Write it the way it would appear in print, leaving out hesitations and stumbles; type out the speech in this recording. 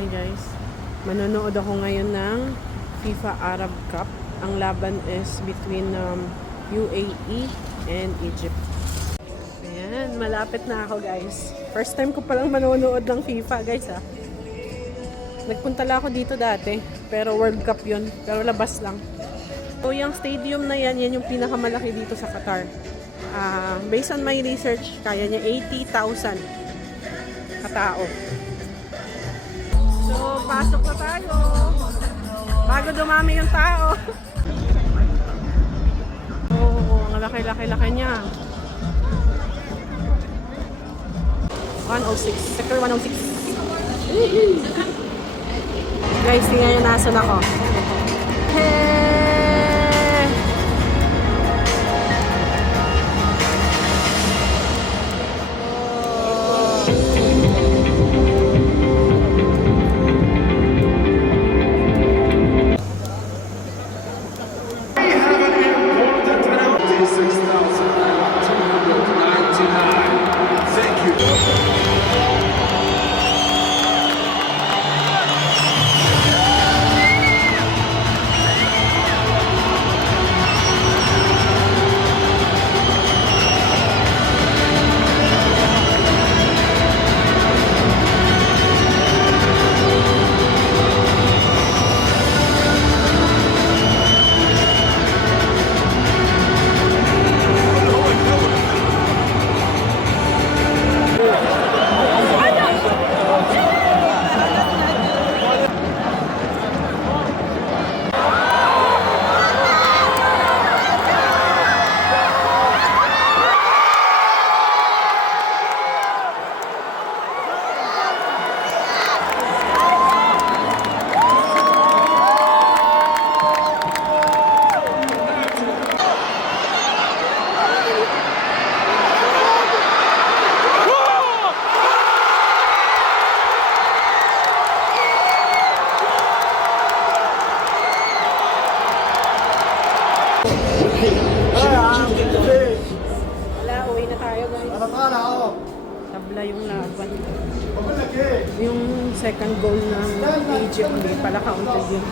Hey guys, manonood ako ngayon ng FIFA Arab Cup. Ang laban is between UAE and Egypt. Ayan, malapit na ako guys. First time ko palang manonood ng FIFA guys ha. Nagpunta lang ako dito dati, pero World Cup yun. Pero labas lang. So yung stadium na yan, yan yung pinakamalaki dito sa Qatar. Based on my research, kaya niya 80,000 katao. So, pasok na tayo. Bago dumami yung tao. Oh, ang laki-laki-laki niya. 106. Sector 106. Guys, tingnan nyo nasan ako. Hey! Wala, uwi na tayo guys. Tabla yung laban. Yung second goal ng Egypt, hindi pala counted yun.